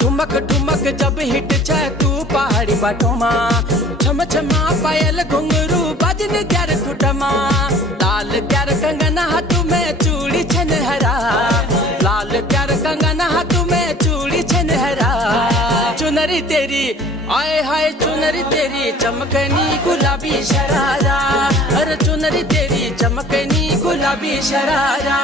ठुमक ठुमक जब हिट छे तू पहाड़ी बाटोमा, छम छमा पायल घुंघरू बजन ग्यार खुटमा, लाल ग्यार कंगना हाथ में चूड़ी छनहरा, लाल ग्यार कंगना हाथ में चूड़ी छनहरा। चुनरी तेरी आए हाय चुनरी तेरी चमकनी गुलाबी शरारा, अरे चुनरी तेरी चमकनी गुलाबी शरारा।